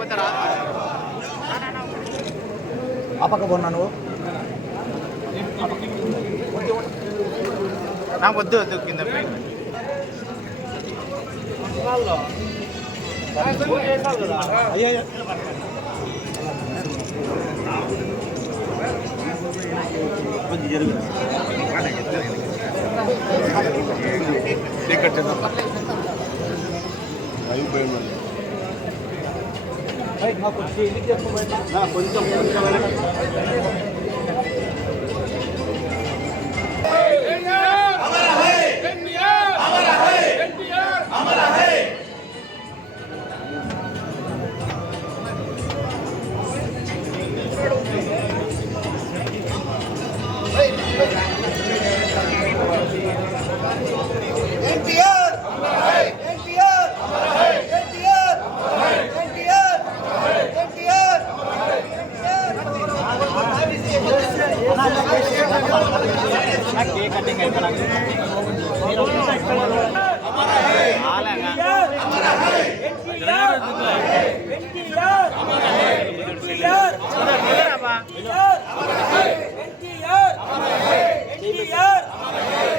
మీరు రాకపోతే రాదు ఆ పక్క పోన్నా నువ్వు నాకు వద్దు వద్దు కింద పోయి. అయ్యో ఎన్టీఆర్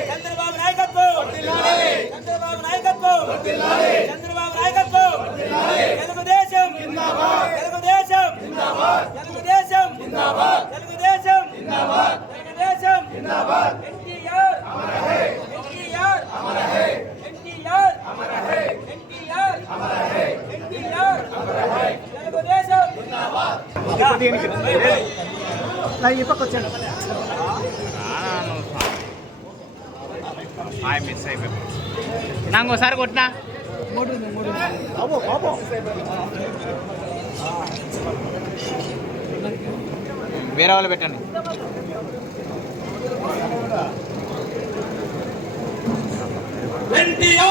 చంద్రబాబు నాయకత్వం చంద్రబాబు నాయకత్వం పక్క వచ్చాడు హాయ్ మిస్ అయిపోయి నాకు ఒకసారి కొట్టినా? బాబు బాబు వేరే వాళ్ళు పెట్టండి. ఎన్టీఆర్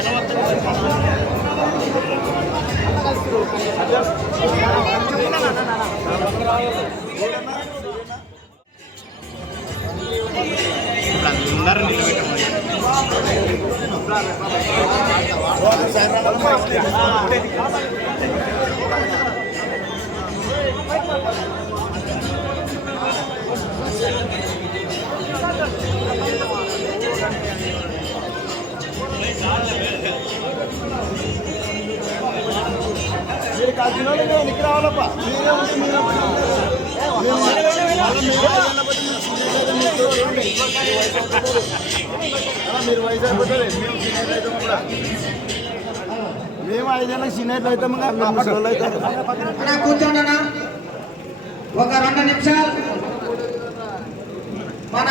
Gracias. మీరు వయసు అయిపోతుంది మేము సీనియర్ అవుతాం కూడా మేము ఐదేళ్ళకి సీనియర్ అవుతాం కూర్చోండి ఒక రెండు నిమిషాలు. మన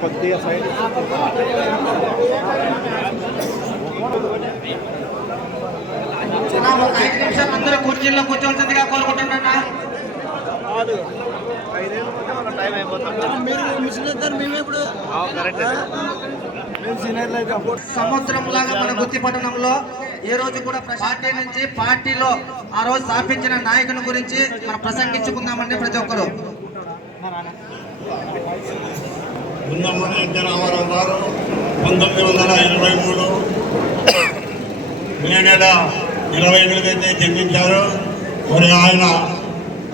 కొద్దిగా సైడ్ అందరూ కుర్చీల్లో కూర్చోవలసిందిగా కోరుకుంటున్నా టైం అయిపోతుంది సంవత్సరం లాగా మన గుత్తి పట్టణంలో ఈ రోజు కూడా పార్టీ నుంచి పార్టీలో ఆ రోజు స్థాపించిన నాయకుని గురించి మనం ప్రసంగించుకుందామండి ప్రతి ఒక్కరు. ఉందమ్మని ఎన్టీ రామారావు గారు పంతొమ్మిది వందల ఇరవై మూడు. మే నెల ఇరవై ఎనిమిది అయితే జన్మించారు. మరి ఆయన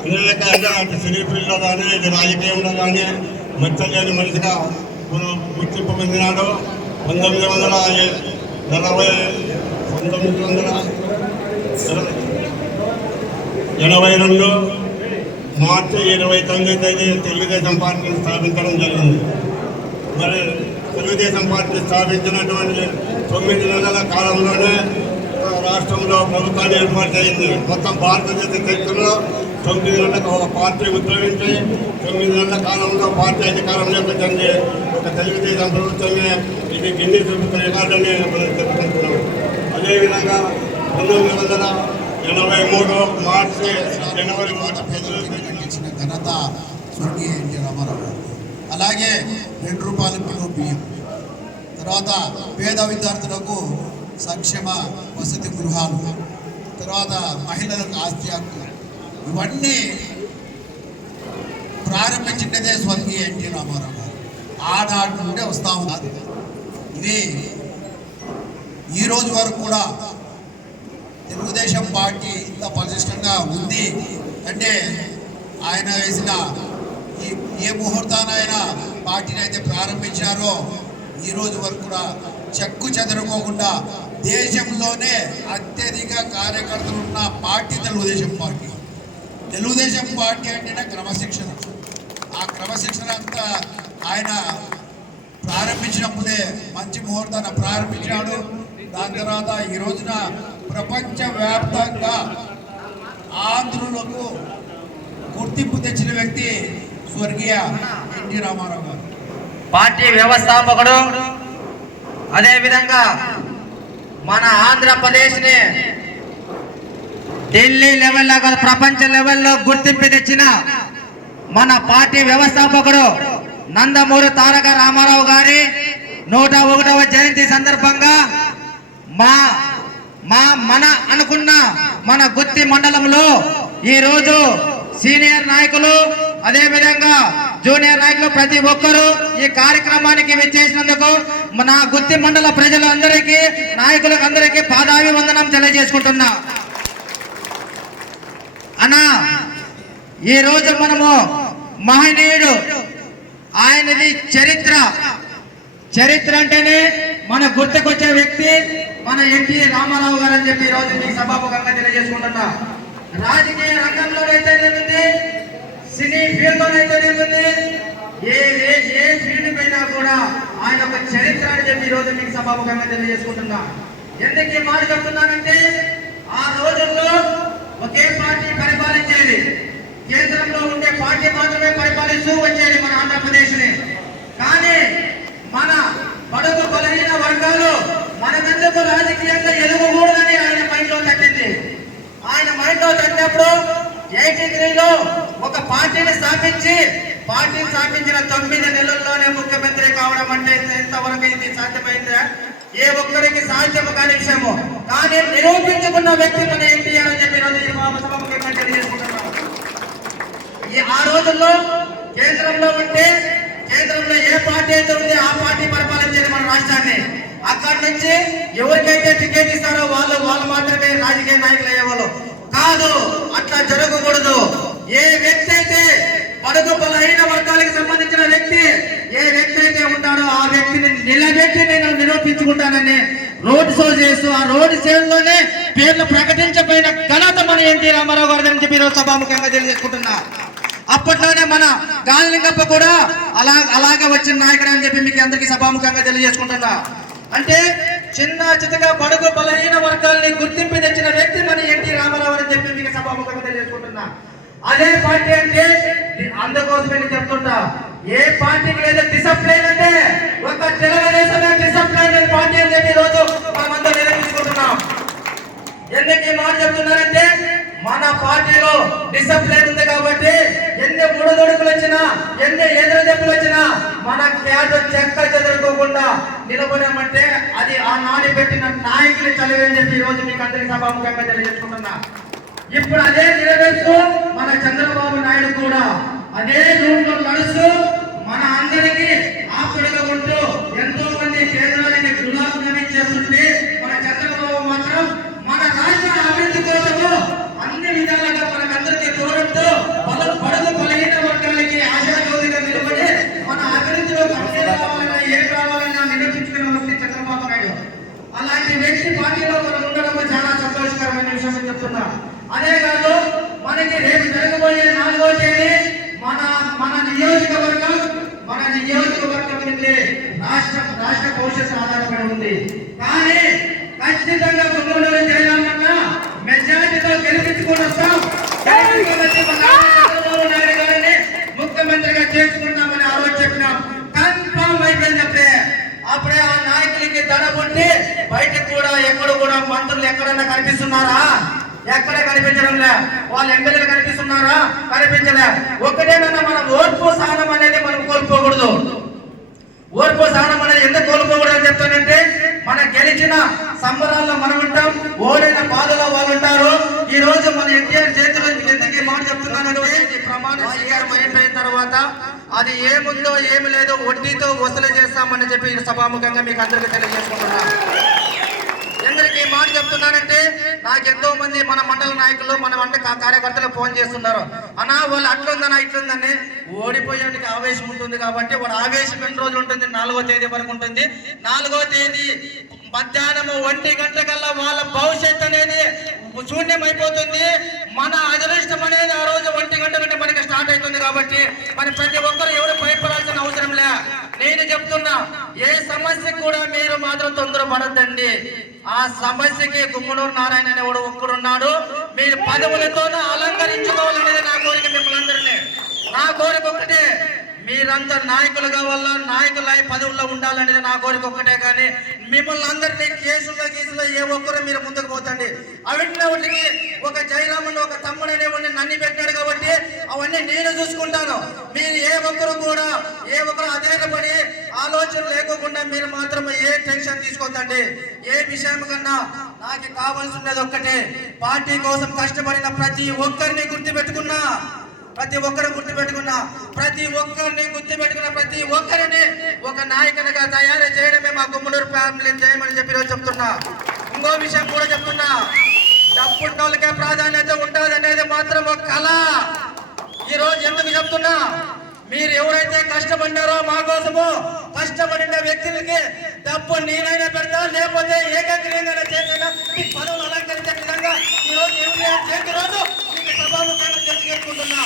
అన్ని రకాలుగా అటు సినీ కానీ ఇది రాజకీయంలో కానీ మచ్చలేని మనిషిగా గుర్తింపు పొందినాడు. పంతొమ్మిది వందల నలభై పంతొమ్మిది వందల ఎనభై రెండు మార్చి ఇరవై తొమ్మిది తేదీ తెలుగుదేశం పార్టీని స్థాపించడం జరిగింది. మరి తెలుగుదేశం పార్టీ స్థాపించినటువంటి తొమ్మిది నెలల కాలంలోనే రాష్ట్రంలో ప్రభుత్వాన్ని ఏర్పాటు అయింది మొత్తం భారతదేశ చరిత్రలో తొమ్మిది నెలలకు ఒక పార్టీ ఉద్యోగించి తొమ్మిది నెలల కాలంలో పార్టీ అధికారంలోకి వచ్చింది ఒక తెలుగుదేశం ప్రభుత్వమే ఇది గిన్ని ప్రభుత్వ రికార్డని మనం చెప్పుకుంటున్నాం. అదేవిధంగా పంతొమ్మిది వందల ఎనభై మూడు మార్చి జనవరి మూడు ఇచ్చిన ఘనత స్వర్గీయ ఎన్టీ రామారావు అలాగే రెండు రూపాయల కిలో బియ్యం. తర్వాత పేద విద్యార్థులకు సంక్షేమ వసతి గృహాలు తర్వాత మహిళలకు ఆస్తి హక్కు. ఇవన్నీ ప్రారంభించినదే స్వర్గీయ ఎన్టీ రామారావు గారు. ఆనాటి నుండే వస్తా ఉన్నారు. ఇది ఈరోజు వరకు కూడా తెలుగుదేశం పార్టీ ఇంత పటిష్టంగా ఉంది అంటే ఆయన వేసిన ఈ ఏ ముహూర్తానైనా పార్టీని అయితే ప్రారంభించారో ఈ రోజు వరకు కూడా చెక్కు చెదరుకోకుండా దేశంలోనే అత్యధిక కార్యకర్తలు ఉన్న party Telugudesam party. Telugudesam party అంటేనే క్రమశిక్షణ. ఆ క్రమశిక్షణ అంతా ఆయన ప్రారంభించినప్పుడే మంచి ముహూర్తాన్ని ప్రారంభించాడు. దాని తర్వాత ఈ రోజున ప్రపంచవ్యాప్తంగా ఆంధ్రులకు గుర్తింపు తెచ్చిన వ్యక్తి స్వర్గీయ ఎన్టీ రామారావు గారు. పార్టీ వ్యవస్థాపకుడు. అదేవిధంగా మన ఆంధ్రప్రదేశ్ని ఢిల్లీ లెవెల్లో కాదు ప్రపంచ లెవెల్లో గుర్తింపు తెచ్చిన మన పార్టీ వ్యవస్థాపకుడు నందమూరి తారక రామారావు గారి నూట ఒకటవ జయంతి సందర్భంగా మా మా మన అనుకున్న మన గుత్తి మండలంలో ఈరోజు సీనియర్ నాయకులు అదే విధంగా జూనియర్ నాయకులు ప్రతి ఒక్కరూ ఈ కార్యక్రమానికి విచ్చేసినందుకు మన గుత్తి మండల ప్రజలందరికీ నాయకులకు అందరికీ పాదాభివందనం తెలియజేసుకుంటున్నా. అన్నా ఈ రోజు మనము మహనీయుడు ఆయనది చరిత్ర. చరిత్ర అంటేనే మన గుర్తుకొచ్చే వ్యక్తి మన ఎన్టీ రామారావు గారు అని చెప్పి ఈ రోజు మీకు సభాముఖంగా తెలియజేసుకుంటున్నా. రాజకీయ రంగంలోనైతే సినీ ఫీల్డ్ ఏ ఏ ఏ ఫీల్డ్ పైన కూడా ఆయన ఒక చరిత్ర అని చెప్పి ఈ రోజు మీకు సభాముఖంగా తెలియజేసుకుంటున్నా. ఎందుకు ఈ మాట చెప్తున్నానంటే ఆ రోజుల్లో ఒకే పార్టీ పరిపాలించేది. కేంద్రంలో ఉండే పార్టీ మాత్రమే పరిపాలిస్తూ వచ్చేది మన ఆంధ్రప్రదేశ్ని కానీ మన బడుగు బలహీన వర్గాలు మనకెందుకు రాజకీయంగా ఎదుగుకూడదని ఆయన మైండ్లో తట్టింది. ఆయన మైండ్లో తట్టినప్పుడు ఎయిటీ త్రీలో ఒక పార్టీని స్థాపించి పార్టీని స్థాపించిన తొమ్మిది నెలల్లోనే ముఖ్యమంత్రి కావడం అంటే ఎంతవరకు ఇది సాధ్యమైందా? ఏ ఒక్కరికి సాధ్యము కాని విషయము. కానీ నిరూపించుకున్న వ్యక్తి మన ఎన్టీఆర్ అని చెప్పి ఈరోజు తెలియజేసుకుంటున్నాం ఈ ఆ రోజుల్లో కేంద్రంలో ఉంటే కేంద్రంలో ఏ పార్టీ అయితే ఉంది ఆ పార్టీ పరిపాలించేది మన రాష్ట్రాన్ని. అక్కడి నుంచి ఎవరికైతే టికెట్ ఇస్తారో వాళ్ళు వాళ్ళు మాత్రమే రాజకీయ నాయకులు అయ్యేవాళ్ళు. కాదు అట్లా జరగకూడదు. ఏ వ్యక్తి అయితే బడుగు బలహీన వర్గాలకు సంబంధించిన వ్యక్తి ఏ వ్యక్తి అయితే ఉంటాడో ఆ వ్యక్తిని నిలబెట్టి నేను నిరూపించుకుంటానని రోడ్ షో చేస్తూ ఆ రోడ్ షోలోనే పేర్లు ప్రకటించబోయిన ఘనత మన ఎన్టీ రామారావు గారి అని చెప్పి ఈరోజు సభాముఖంగా తెలియజేసుకుంటున్నా. అప్పట్లోనే మన గాలిలింగప్ప కూడా అలా అలాగే వచ్చిన నాయకుడు అని చెప్పి మీకు అందరికీ సభాముఖంగా తెలియజేసుకుంటున్నా. అంటే చిన్న చితగా బడుగు బలహీన వర్గాల్ని గుర్తింపు తెచ్చిన వ్యక్తి మన ఎన్టీ రామారావు అని చెప్పి మీకు సభాముఖంగా తెలియజేసుకుంటున్నా అదే పార్టీ అంటే అందుకోసమే నేను చెప్తుంటా. ఏ పార్టీకి లేదా డిసప్లైన్ అంటే ఒక తెలుగుదేశమే డిసప్లైన్ లేని పార్టీ అని చెప్పి రోజు మనమంతా నిర్ణయించుకుంటున్నాం ఎందుకు ఈ మాట చెప్తున్నారంటే మన పార్టీలో డిసప్లైన్ ఉంది కాబట్టి ఎన్ని ముడదొడుకులు వచ్చినా ఎన్ని ఎదురు దెబ్బలు వచ్చినా మన క్యాడర్ చెక్క చెదరుకోకుండా నిలబడమంటే అది ఆ నాని పెట్టిన నాయకులు చదివని చెప్పి ఈ రోజు మీకు అందరికీ సభాముఖంగా తెలియజేసుకుంటున్నా. ఇప్పుడు అదే నిలబెడుతూ మన చంద్రబాబు నాయుడు కూడా అదే రూట్ నడుస్తూ మన అందరికీ ఆకుడుగా ఉంటూ ఎంతో మంది కేంద్రానికి గుణాలు చేస్తుంటే మన చంద్రబాబు మాత్రం మన రాష్ట్ర అభివృద్ధి కోసము అన్ని విధాలుగా మనకందరికీ తోడుతూ పలు పడుగు బలహీన వర్గాలకి ఆశాజ్యోతిగా నిలబడి మన అభివృద్ధిలో అన్ని రావాలన్నా ఏం రావాలన్నా నిరూపించుకున్న వ్యక్తి చంద్రబాబు నాయుడు అలాంటి వ్యక్తి పార్టీలో మనం ఉండడం చాలా సంతోషకరమైన విషయం అని చెప్తున్నా అదే కాదు మనకి రేపు జరగబోయే నాలుగో తేదీ మన మన నియోజకవర్గం మన నియోజకవర్గం నుండి రాష్ట్ర రాష్ట్ర భవిష్యత్తు ఆధారపడి ఉంది. కానీ ఖచ్చితంగా గుమ్మడూరు చేయాలన్నా మెజారిటీతో గెలిపించుకొని వస్తాం. ముఖ్యమంత్రిగా చేసుకుంటామని ఆ రోజు చెప్పినాం. కన్ఫామ్ అయిపోయింది అప్పుడే. అప్పుడే ఆ నాయకులకి దడ కొట్టి బయటకు కూడా ఎక్కడ కూడా మంత్రులు ఎక్కడైనా కనిపిస్తున్నారా? ఎక్కడ కనిపించడం లే వాళ్ళ ఎమ్మెల్యేలు కనిపిస్తున్నారా? కనిపించలే. ఒకటేనన్నా మనం ఓర్పు సహనం అనేది మనం కోల్పోకూడదు ఓర్పు సహనం అనేది ఎందుకు కోల్పోకూడదు అని చెప్తానంటే మన గెలిచిన సంబరాల్లో మనం ఉంటాం ఓడిన బాధలో వాళ్ళు ఉంటారు. ఈ రోజు మన ఎన్టీఆర్ చేతిలో ఎందుకు మాట చెప్తున్నానంటే ఈ ప్రమాణ స్వీకారం అయిపోయిన తర్వాత అది ఏముందో ఏమి లేదో వడ్డీతో వసూలు చేస్తామని చెప్పి సభాముఖంగా మీకు అందరికీ తెలియజేసుకుంటున్నా. ఎందుకు ఈ మాట చెప్తున్నానంటే నాకు ఎంతో మంది మన మండల నాయకులు మన వంట కార్యకర్తలు ఫోన్ చేస్తున్నారు. అన్నా వాళ్ళు అట్లుందన్నా ఇట్లుందని ఓడిపోయేందుకు ఆవేశం ఉంటుంది కాబట్టి వాడు ఆవేశం ఎన్ని రోజులు ఉంటుంది? నాలుగో తేదీ వరకు ఉంటుంది. నాలుగో తేదీ మధ్యాహ్నం ఒంటి గంట కల్లా వాళ్ళ భవిష్యత్ అనేది శూన్యమైపోతుంది. మన అదృష్టం అనేది ఆ రోజు ఒంటి గంట నుండి మనకి స్టార్ట్ అవుతుంది కాబట్టి మరి ప్రతి ఒక్కరు ఎవరు భయపడాల్సిన అవసరం లే. నేను చెప్తున్నా ఏ సమస్యకు కూడా మీరు మాత్రం తొందరపడద్దండి. ఆ సమస్యకి గుమ్మనూరు నారాయణ అనే ఒక్కడున్నాడు. మీరు పదవులతోనే అలంకరించుకోవాలనేది నా కోరిక మిమ్మల్ని అందరినీ. నా కోరిక ఒకటే మీరంతా నాయకులు కావాలా నాయకులు పదవుల్లో ఉండాలనేది నా కోరిక ఒక్కటే కానీ మిమ్మల్ని అందరినీ కేసుల్లో గీసుల్లో ఏ ఒక్కరు మీరు ముందుకు పోతండి. అవిటికి ఒక జయరాముని ఒక తమ్ముడు అనేవాడిని నన్ను పెట్టాడు కాబట్టి అవన్నీ నేను చూసుకుంటాను. మీరు ఏ ఒక్కరు కూడా ఏ ఒక్కరు అధైర్యపడి ఆలోచన లేకోకుండా మీరు మాత్రం ఏ టెన్షన్ తీసుకోదండి ఏ విషయం కన్నా నాకు కావాల్సినది ఒక్కటే. పార్టీ కోసం కష్టపడిన ప్రతి ఒక్కరిని గుర్తుపెట్టుకున్నా. ప్రతి ఒక్కరు గుర్తుపెట్టుకున్న ప్రతి ఒక్కరిని గుర్తు పెట్టుకున్న ప్రతి ఒక్కరిని ఒక నాయకునిగా తయారు చేయడమే మా గుమ్మలూరు ఫ్యామిలీ చేయమని చెప్పి రోజు చెప్తున్నా. ఇంకో విషయం కూడా చెప్తున్నా. డబ్బున్నోళ్ళకే ప్రాధాన్యత ఉంటుంది అనేది మాత్రం ఒక కళ. ఈ రోజు ఎందుకు చెప్తున్నా? మీరు ఎవరైతే కష్టపడ్డారో మా కోసము కష్టపడిన వ్యక్తులకి డబ్బు నేనైనా పెడతా లేకపోతే ఏకగ్రీయంగా చేసిన ఈ పదవులు అలంకరించే విధంగా ఈ రోజు ఎవరు చేతి రోజు సభాముఖంగా తెలియజేసుకుంటున్నా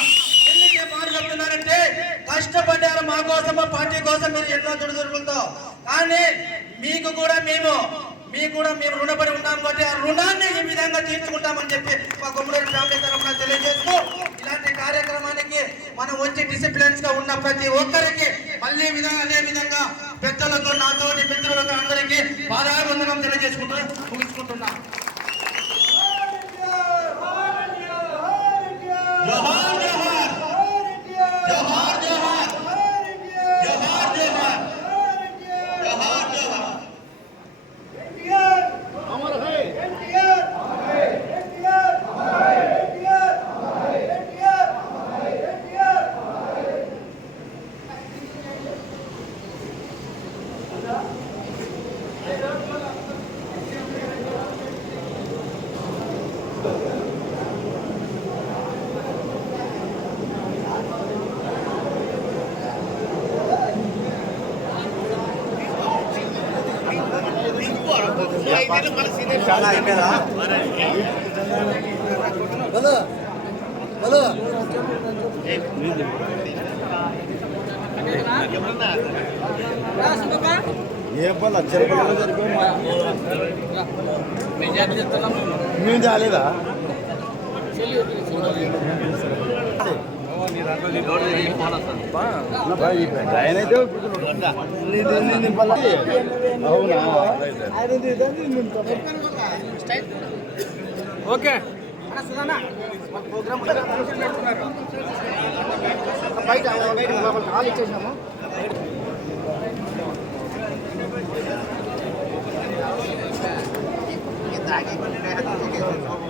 ఎందుకు మాట చెప్తున్నారంటే కష్టపడ్డారు మా కోసం పార్టీ కోసం మీరు ఎన్నో దుడుదురులతో కానీ మీకు కూడా మేము మీకు కూడా మేము రుణపడి ఉన్నాం కాబట్టి ఆ రుణాన్ని ఈ విధంగా తీర్చుకుంటామని చెప్పి మా గుమ్మడి ఫ్యామిలీ తరఫున తెలియజేస్తూ ఇలాంటి కార్యక్రమానికి మనం వచ్చి డిసిప్లిన్స్గా ఉన్న ప్రతి ఒక్కరికి మళ్ళీ విధంగా అదే విధంగా పెద్దలతో నాతోటి మిత్రులతో అందరికీ పాదాభివందనం తెలియజేసుకుంటూ ముగించుకుంటున్నాం. ఏ పని లక్ష రూపాయలు సరిపోయి మేము చాలేదా అవునా? ఓకే. బయట కాల్ ఇచ్చేసినాము. సిన్న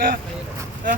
É.